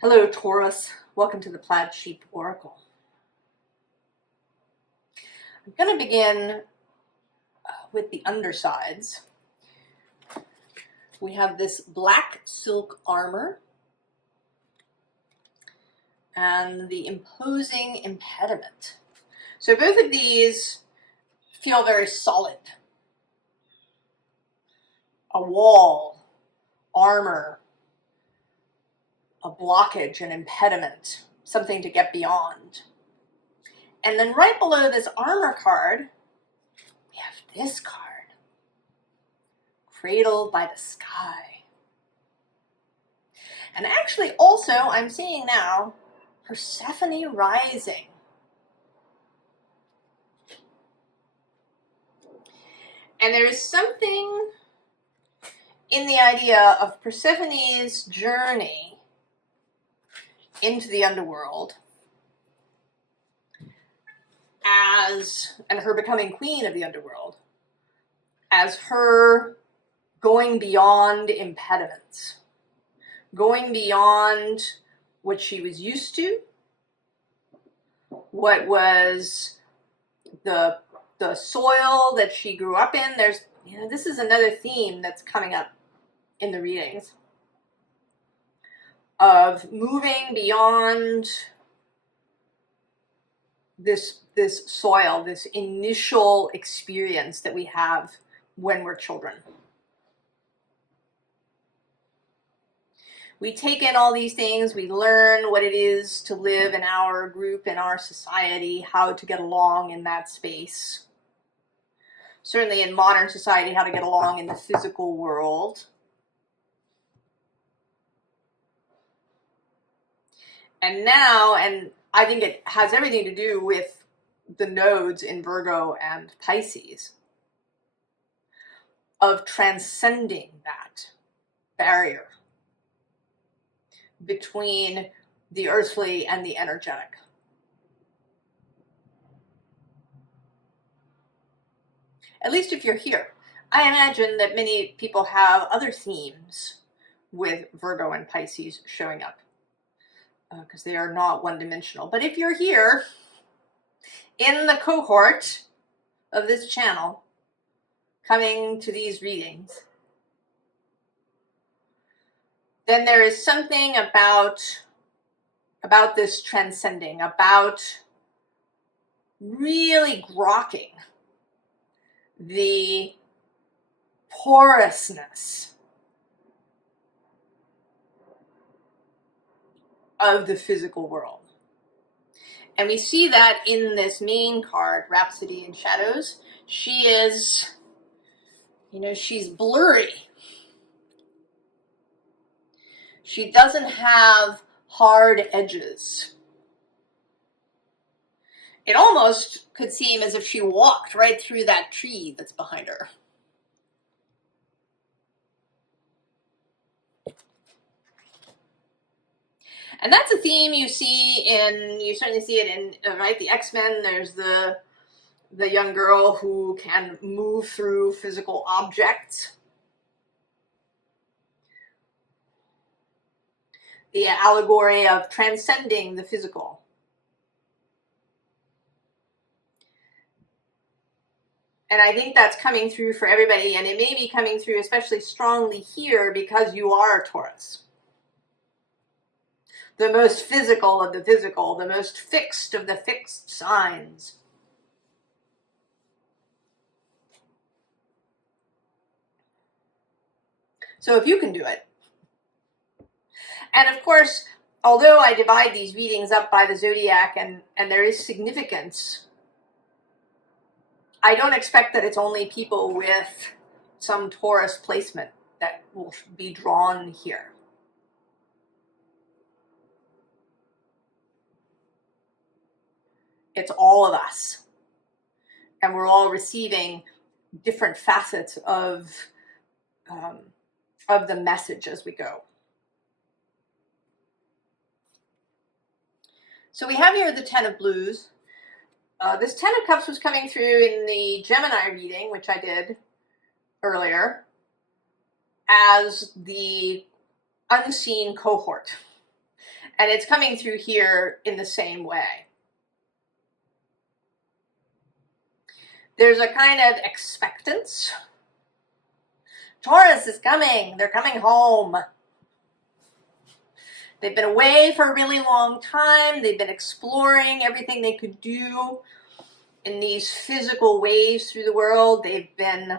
Hello, Taurus. Welcome to the Plaid Sheep Oracle. I'm going to begin with the undersides. We have this black silk armor and the imposing impediment. So both of these feel very solid. A wall, armor, a blockage, an impediment, something to get beyond. And then right below this armor card, we have this card, Cradled by the Sky. And actually also, I'm seeing now, Persephone rising. And there is something in the idea of Persephone's journey into the underworld and her becoming queen of the underworld, as her going beyond impediments, going beyond what she was used to, what was the soil that she grew up in. This is another theme that's coming up in the readings, of moving beyond this soil, this initial experience that we have when we're children. We take in all these things, we learn what it is to live in our group, in our society, how to get along in that space. Certainly in modern society, how to get along in the physical world. And now, and I think it has everything to do with the nodes in Virgo and Pisces, of transcending that barrier between the earthly and the energetic. At least if you're here. I imagine that many people have other themes with Virgo and Pisces showing up, because they are not one-dimensional. But if you're here in the cohort of this channel, coming to these readings, then there is something about this transcending, about really grokking the porousness of the physical world. And we see that in this main card, Rhapsody in Shadows. She is, she's blurry. She doesn't have hard edges. It almost could seem as if she walked right through that tree that's behind her. And that's a theme you certainly see it in, right, the X-Men. There's the young girl who can move through physical objects. The allegory of transcending the physical. And I think that's coming through for everybody, and it may be coming through especially strongly here because you are a Taurus. The most physical of the physical, the most fixed of the fixed signs. So if you can do it. And of course, although I divide these readings up by the zodiac and there is significance, I don't expect that it's only people with some Taurus placement that will be drawn here. It's all of us. And we're all receiving different facets of the message as we go. So we have here the Ten of Blues. This Ten of Cups was coming through in the Gemini reading, which I did earlier, as the unseen cohort. And it's coming through here in the same way. There's a kind of expectance. Taurus is coming. They're coming home. They've been away for a really long time. They've been exploring everything they could do in these physical ways through the world. They've been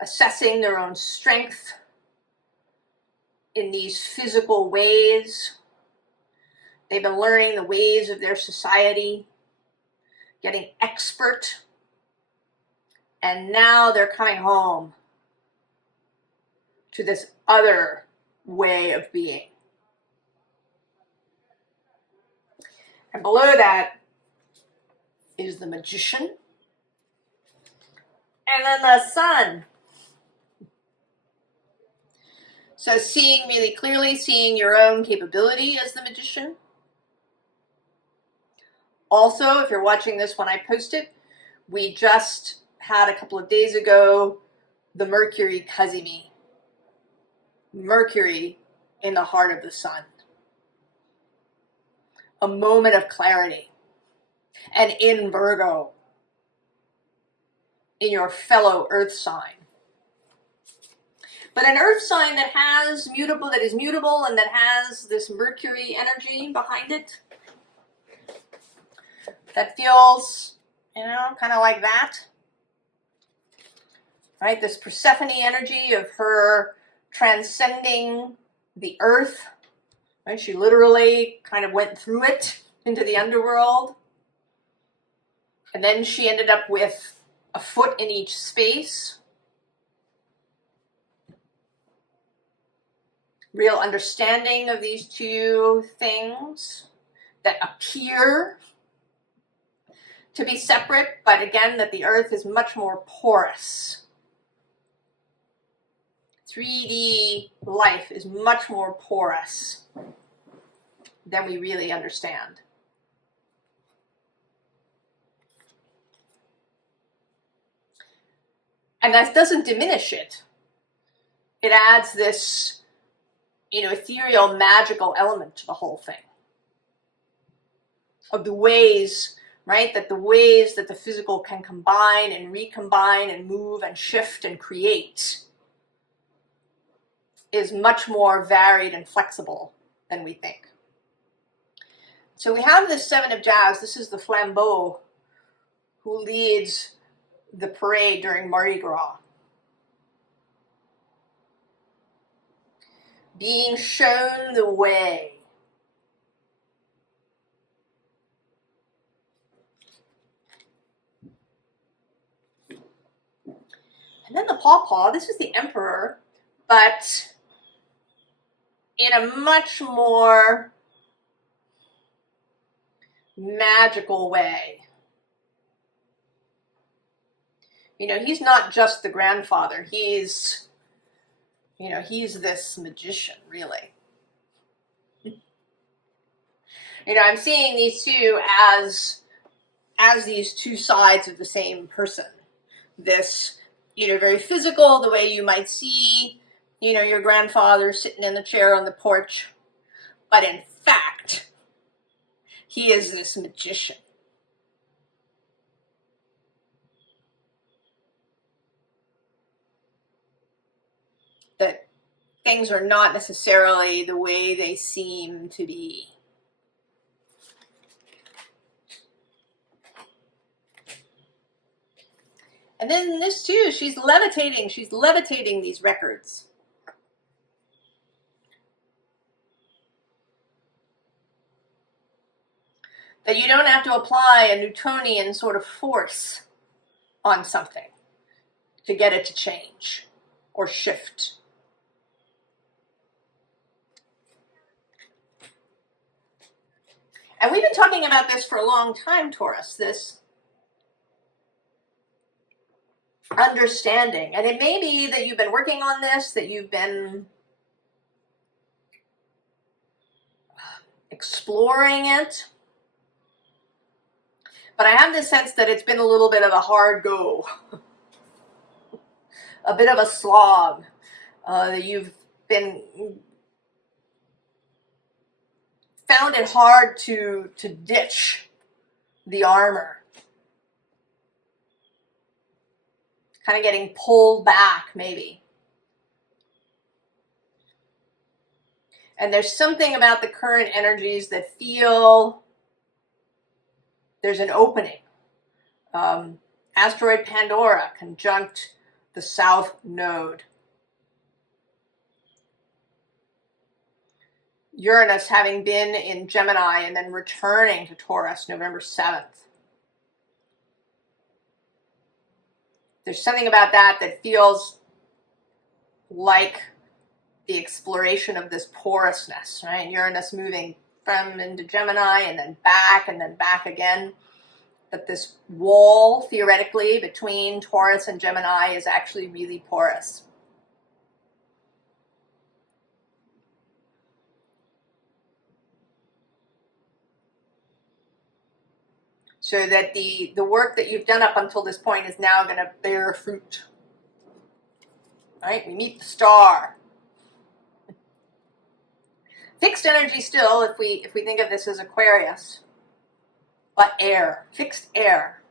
assessing their own strength in these physical ways. They've been learning the ways of their society, getting expert, and now they're coming home to this other way of being. And below that is the Magician, and then the Sun. So seeing really clearly, seeing your own capability as the Magician. Also, if you're watching this when I post it, we just had a couple of days ago the Mercury Kazimi. Mercury in the heart of the Sun. A moment of clarity. And in Virgo, in your fellow Earth sign. But an Earth sign that has mutable, that is mutable, and that has this Mercury energy behind it, that feels, kind of like that. Right? This Persephone energy of her transcending the Earth. Right? She literally kind of went through it into the underworld. And then she ended up with a foot in each space. Real understanding of these two things that appear to be separate, but again, that the Earth is much more porous. 3D life is much more porous than we really understand. And that doesn't diminish it. It adds this, ethereal, magical element to the whole thing. Of the ways, right, that the physical can combine and recombine and move and shift and create is much more varied and flexible than we think. So we have this Seven of Jazz. This is the flambeau who leads the parade during Mardi Gras. Being shown the way. And then the pawpaw, this is the Emperor, but in a much more magical way. He's not just the grandfather. He's this magician, really. I'm seeing these two as these two sides of the same person. This, very physical, the way you might see, your grandfather sitting in the chair on the porch. But in fact, he is this magician. That things are not necessarily the way they seem to be. And then this too, she's levitating these records. That you don't have to apply a Newtonian sort of force on something to get it to change or shift. And we've been talking about this for a long time, Taurus, this understanding. And it may be that you've been working on this, that you've been exploring it. But I have this sense that it's been a little bit of a hard go. A bit of a slog. You've been found it hard to ditch the armor. Kind of getting pulled back, maybe. And there's something about the current energies that feel there's an opening. Asteroid Pandora conjunct the South Node. Uranus having been in Gemini and then returning to Taurus November 7th. There's something about that that feels like the exploration of this porousness, right? Uranus moving from into Gemini and then back again. But this wall, theoretically, between Taurus and Gemini is actually really porous. So that the work that you've done up until this point is now going to bear fruit. All right, we meet the star. Fixed energy still, if we think of this as Aquarius, but air, fixed air.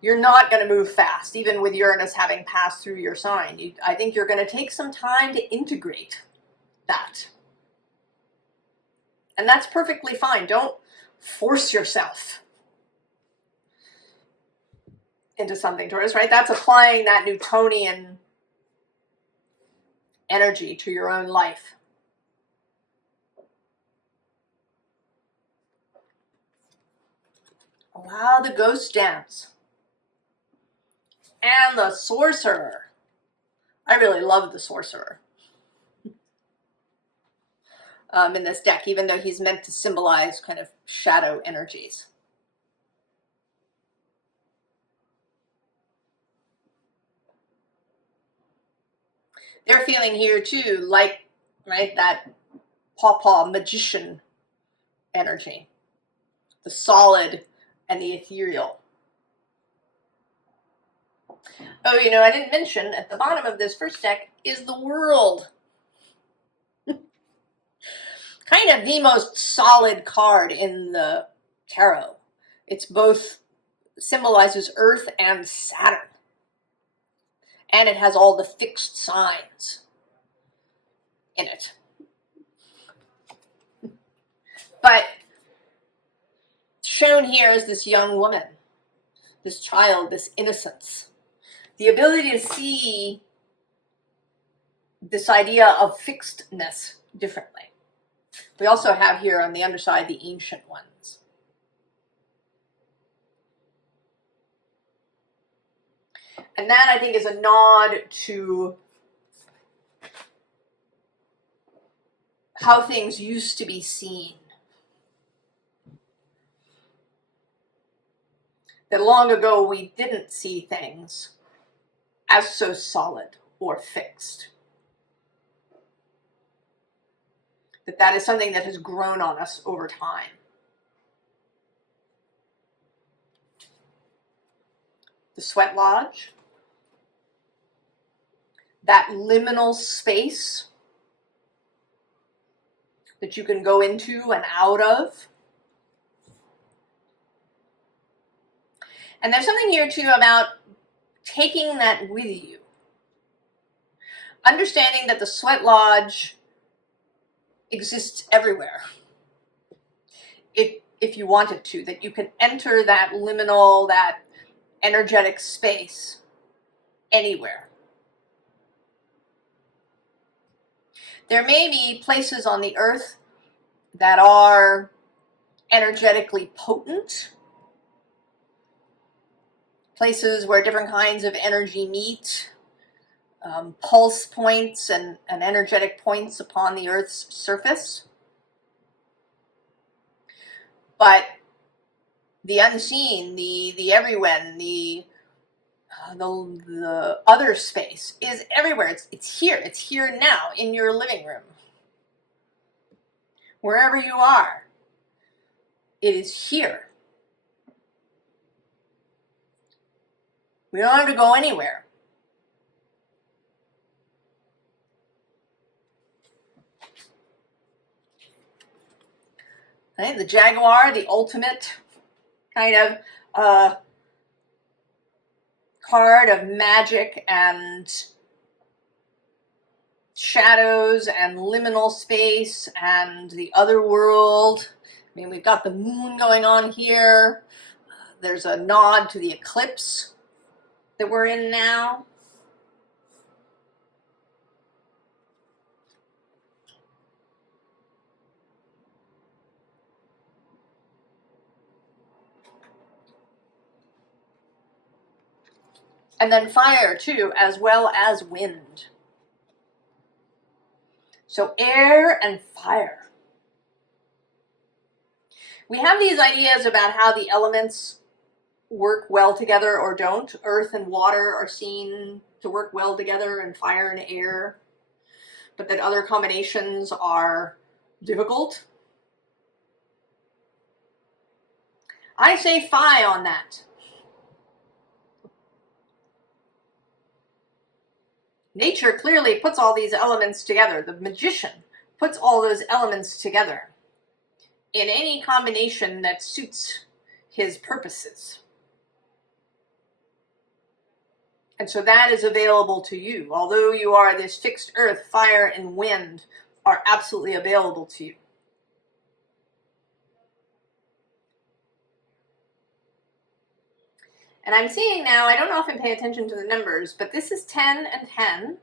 You're not going to move fast, even with Uranus having passed through your sign. I think you're going to take some time to integrate that. And that's perfectly fine. Don't force yourself into something, Taurus, right? That's applying that Newtonian energy to your own life. Allow the ghost dance. And the sorcerer. I really love the sorcerer in this deck, even though he's meant to symbolize kind of shadow energies. They're feeling here too, like, right, that pawpaw magician energy, the solid and the ethereal. Oh, you know, I didn't mention at the bottom of this first deck is the world. Kind of the most solid card in the tarot. It's both symbolizes Earth and Saturn. And it has all the fixed signs in it. But shown here is this young woman, this child, this innocence. The ability to see this idea of fixedness differently. We also have here on the underside the ancient ones. And that, I think, is a nod to how things used to be seen. That long ago we didn't see things as so solid or fixed. That is something that has grown on us over time. The sweat lodge, that liminal space that you can go into and out of. And there's something here too about taking that with you. Understanding that the sweat lodge exists everywhere. If you wanted to, that you can enter that liminal, that energetic space anywhere. There may be places on the earth that are energetically potent, places where different kinds of energy meet, pulse points and energetic points upon the Earth's surface. But the unseen, the everywhere, the other space is everywhere. It's here. It's here now in your living room. Wherever you are, it is here. We don't have to go anywhere. Okay? The Jaguar, the ultimate kind of card of magic and shadows and liminal space and the other world. I mean, we've got the moon going on here. There's a nod to the eclipse that we're in now. And then fire too, as well as wind. So air and fire. We have these ideas about how the elements work well together or don't. Earth and water are seen to work well together, and fire and air, but that other combinations are difficult. I say phi on that. Nature clearly puts all these elements together. The magician puts all those elements together in any combination that suits his purposes. And so that is available to you. Although you are this fixed earth, fire and wind are absolutely available to you. And I'm seeing now, I don't often pay attention to the numbers, but this is 10 and 10.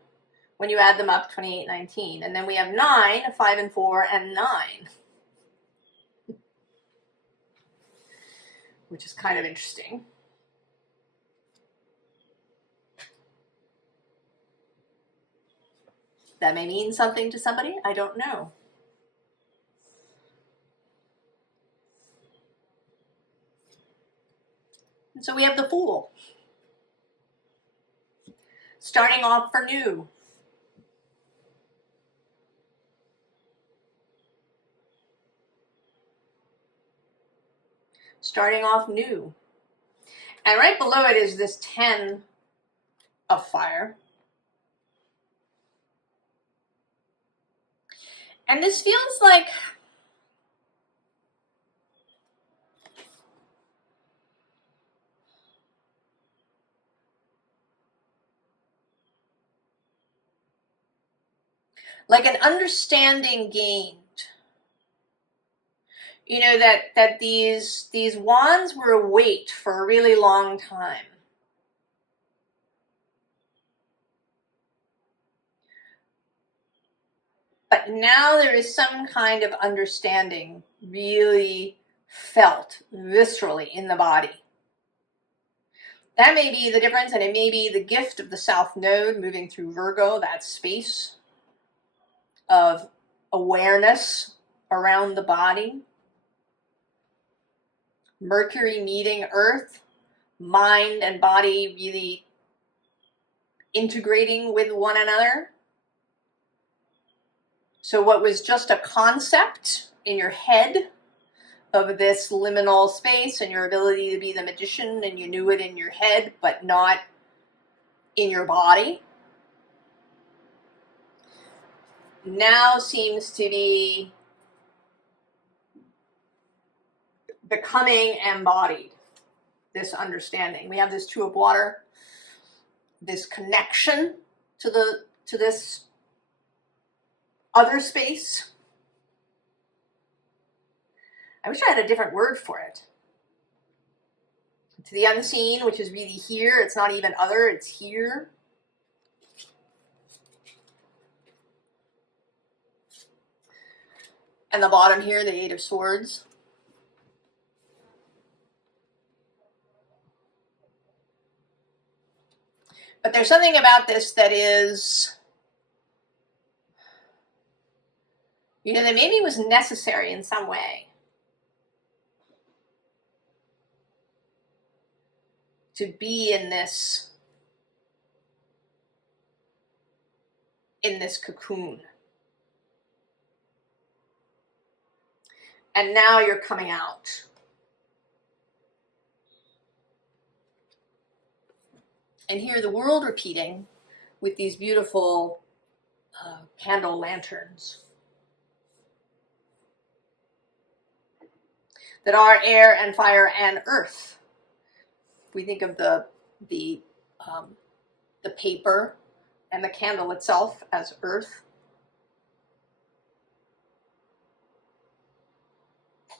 When you add them up, 28, 19. And then we have 9, 5 and 4, and 9. Which is kind of interesting. That may mean something to somebody, I don't know. And so we have the Fool. Starting off for new. Starting off new. And right below it is this 10 of fire. And this feels like an understanding gained. You know, that these wands were a weight for a really long time. But now there is some kind of understanding really felt viscerally in the body. That may be the difference, and it may be the gift of the South Node moving through Virgo, that space of awareness around the body. Mercury meeting Earth, mind and body really integrating with one another. So what was just a concept in your head of this liminal space and your ability to be the magician, and you knew it in your head but not in your body, now seems to be becoming embodied, this understanding. We have this Two of Water, this connection to this other space. I wish I had a different word for it. To the unseen, which is really here. It's not even other, it's here. And the bottom here, the Eight of Swords. But there's something about this that is, you know, that maybe was necessary in some way. To be in this cocoon. And now you're coming out. And here the world repeating with these beautiful candle lanterns. that are air and fire and earth. If we think of the paper and the candle itself as earth.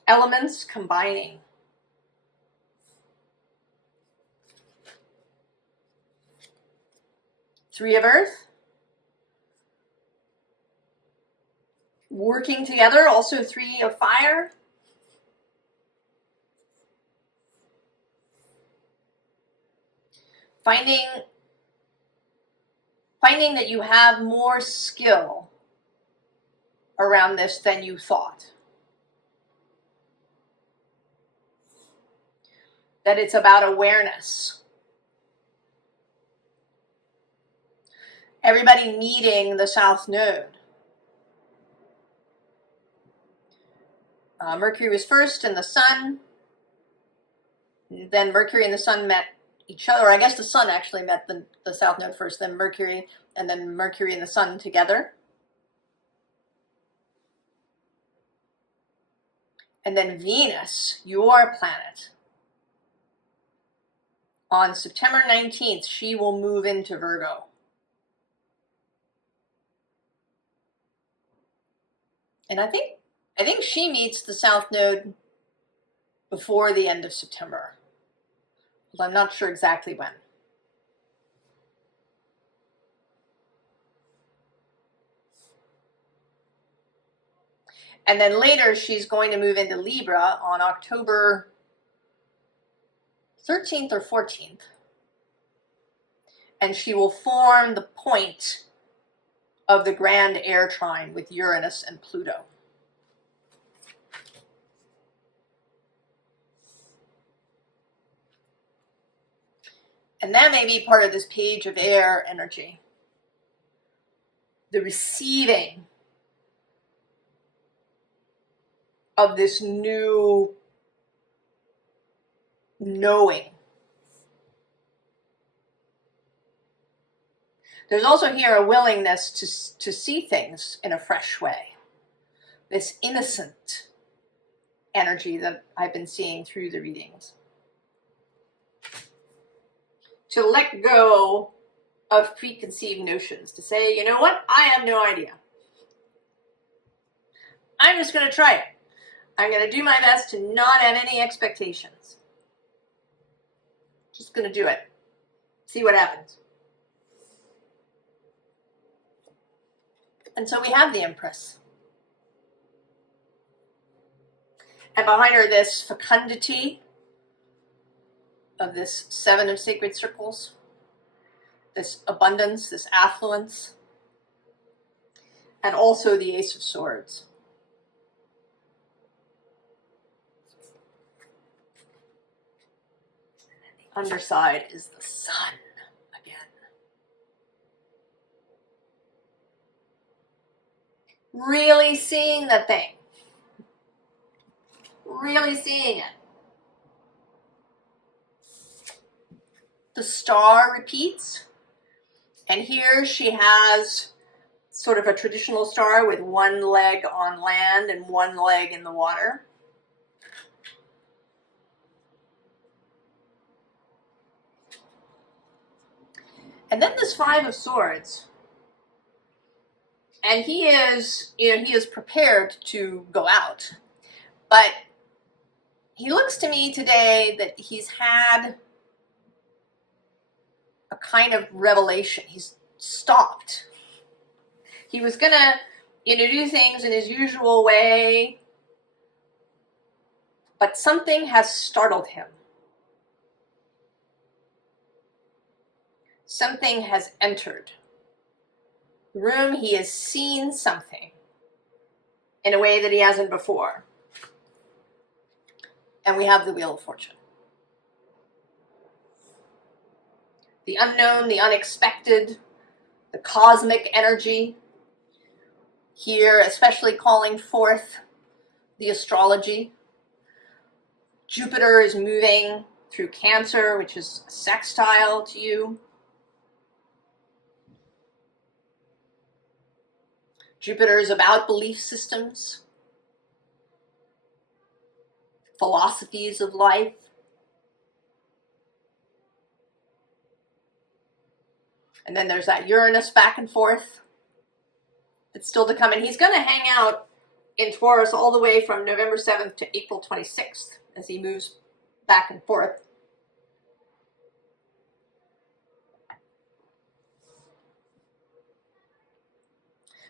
Elements combining. Three of earth. Working together, also three of fire. Finding that you have more skill around this than you thought. That it's about awareness. Everybody needing the South Node. Mercury was first and the Sun. Then Mercury and the Sun met each other. Or I guess the Sun actually met the South Node first, then Mercury, and then Mercury and the Sun together. And then Venus, your planet, on September 19th, she will move into Virgo. And I think she meets the South Node before the end of September. Well, I'm not sure exactly when. And then later, she's going to move into Libra on October 13th or 14th. And she will form the point of the grand air trine with Uranus and Pluto. And that may be part of this page of air energy. The receiving of this new knowing. There's also here a willingness to see things in a fresh way. This innocent energy that I've been seeing through the readings. To let go of preconceived notions. To say, you know what? I have no idea. I'm just going to try it. I'm going to do my best to not have any expectations. Just going to do it. See what happens. And so we have the Empress. And behind her, this fecundity of this Seven of Sacred Circles, this abundance, this affluence, and also the Ace of Swords. And the underside is the Sun again. Really seeing the thing. Really seeing it. The star repeats, and here she has sort of a traditional star with one leg on land and one leg in the water. And then this Five of Swords, and he is prepared to go out, but he looks to me today that he's had a kind of revelation. He's stopped. He was going to, do things in his usual way, but something has startled him. Something has entered the room. He has seen something in a way that he hasn't before. And we have the Wheel of Fortune. The unknown, the unexpected, the cosmic energy. Here, especially calling forth the astrology. Jupiter is moving through Cancer, which is a sextile to you. Jupiter is about belief systems. philosophies of life. And then there's that Uranus back and forth that's still to come. And he's going to hang out in Taurus all the way from November 7th to April 26th as he moves back and forth.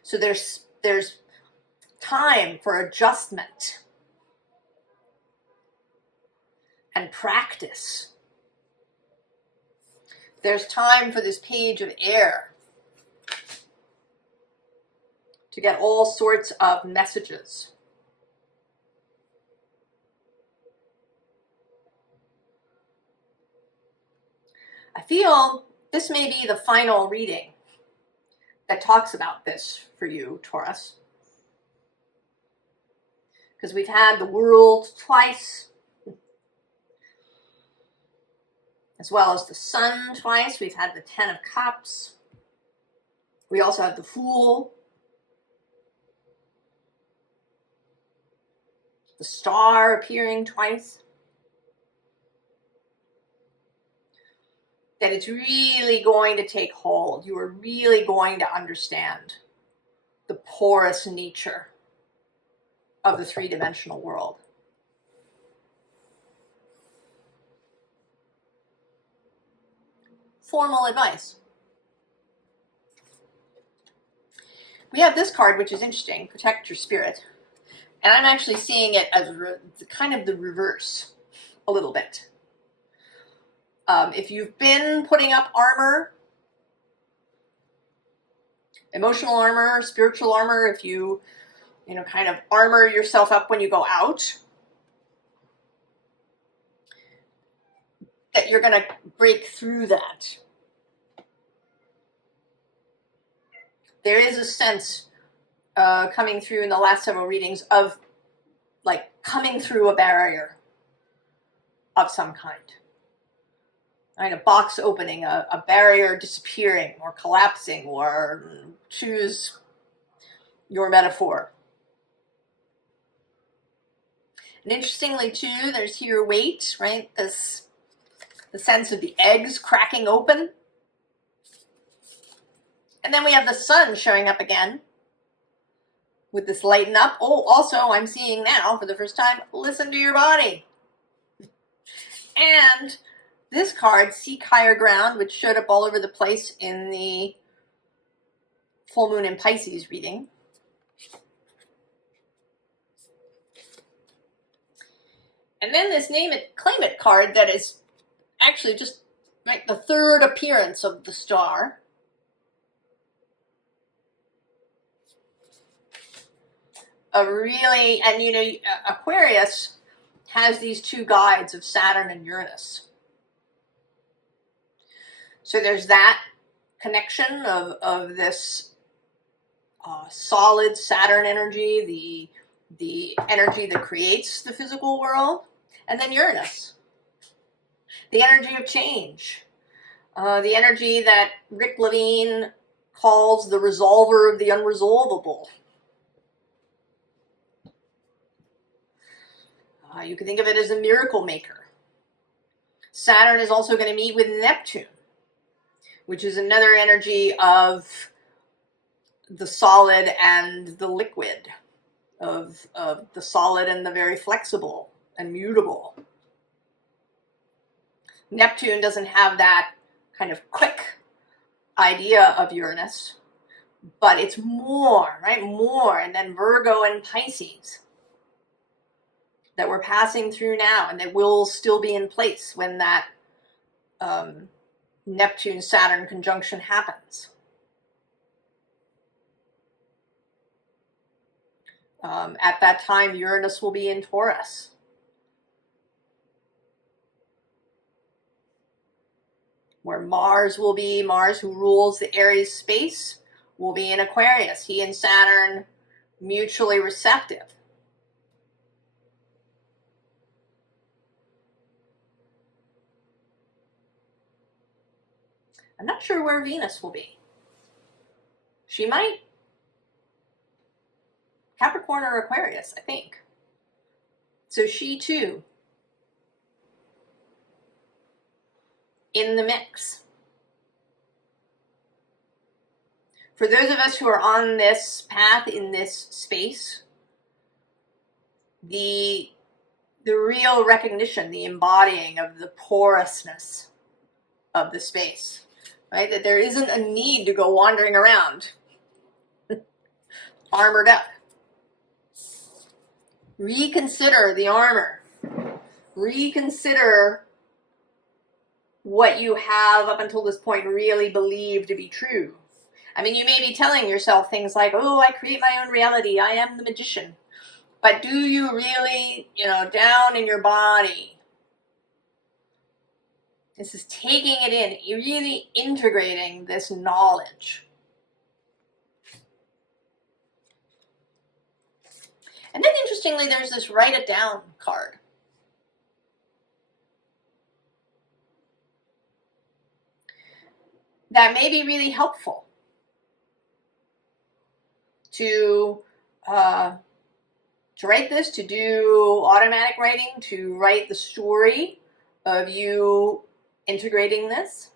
So there's time for adjustment and practice. There's time for this page of air to get all sorts of messages. I feel this may be the final reading that talks about this for you, Taurus. Because we've had the World twice, as well as the Sun twice. We've had the Ten of Cups. We also have the Fool, the Star appearing twice. That it's really going to take hold. You are really going to understand the porous nature of the three-dimensional world. Formal advice. We have this card, which is interesting, Protect Your Spirit. And I'm actually seeing it as kind of the reverse a little bit. If you've been putting up armor, emotional armor, spiritual armor, if you kind of armor yourself up when you go out, that you're going to break through that. There is a sense coming through in the last several readings of like coming through a barrier of some kind. Right, a box opening, a barrier disappearing or collapsing, or choose your metaphor. And interestingly too, there's here weight, right? The sense of the eggs cracking open. And then we have the Sun showing up again with this lighten up. Oh, also I'm seeing now for the first time, listen to your body. And this card, Seek Higher Ground, which showed up all over the place in the full moon in Pisces reading. And then this Name It, Claim It card that is actually just like the third appearance of the star. And Aquarius has these two guides of Saturn and Uranus. So there's that connection of this solid Saturn energy, the energy that creates the physical world, and then Uranus, the energy of change, the energy that Rick Levine calls the resolver of the unresolvable. You can think of it as a miracle maker. Saturn is also going to meet with Neptune, which is another energy of the solid and the liquid, of the solid and the very flexible and mutable. Neptune doesn't have that kind of quick idea of Uranus, but it's more, right? More, and then Virgo and Pisces that we're passing through now and that will still be in place when that Neptune-Saturn conjunction happens. At that time, Uranus will be in Taurus. Where Mars will be, Mars who rules the Aries space, will be in Aquarius. He and Saturn mutually receptive. I'm not sure where Venus will be. She might Capricorn or Aquarius, I think. So she too, in the mix. For those of us who are on this path, in this space, the real recognition, the embodying of the porousness of the space, right? That there isn't a need to go wandering around armored up. Reconsider the armor. Reconsider what you have up until this point really believed to be true. I mean, you may be telling yourself things like, oh, I create my own reality, I am the magician. But do you really, down in your body, this is taking it in, you're really integrating this knowledge. And then interestingly, there's this write it down card. That may be really helpful to write this, to do automatic writing, to write the story of you integrating this.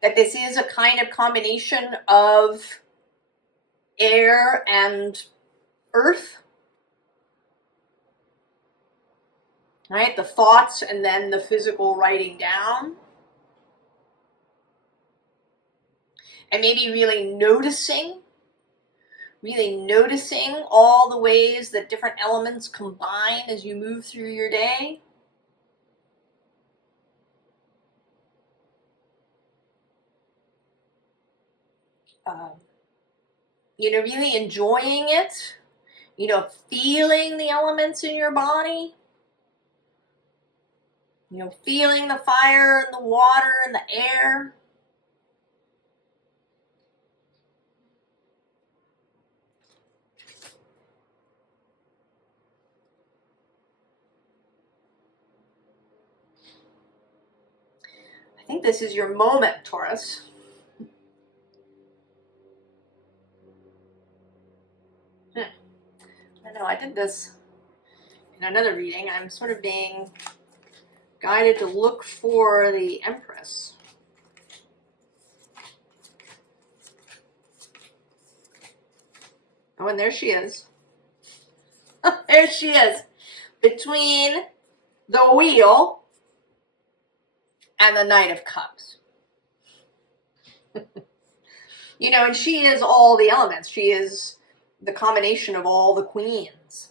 That this is a kind of combination of air and earth. Right? The thoughts and then the physical writing down. And maybe really noticing all the ways that different elements combine as you move through your day. Really enjoying it, feeling the elements in your body, feeling the fire and the water and the air. I think this is your moment, Taurus. I know, I did this in another reading. I'm sort of being guided to look for the Empress. Oh, and there she is. There she is. Between the Wheel and the Knight of Cups. And she is all the elements. She is the combination of all the queens.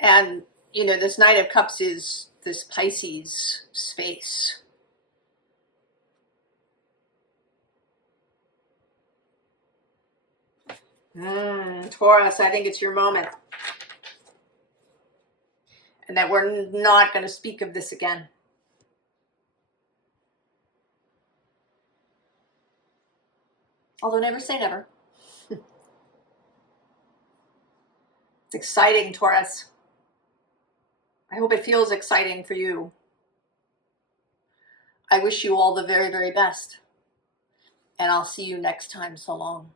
And, this Knight of Cups is this Pisces space. Taurus, I think it's your moment. And that we're not going to speak of this again. Although never say never. It's exciting, Taurus. I hope it feels exciting for you. I wish you all the very, very best. And I'll see you next time. So long.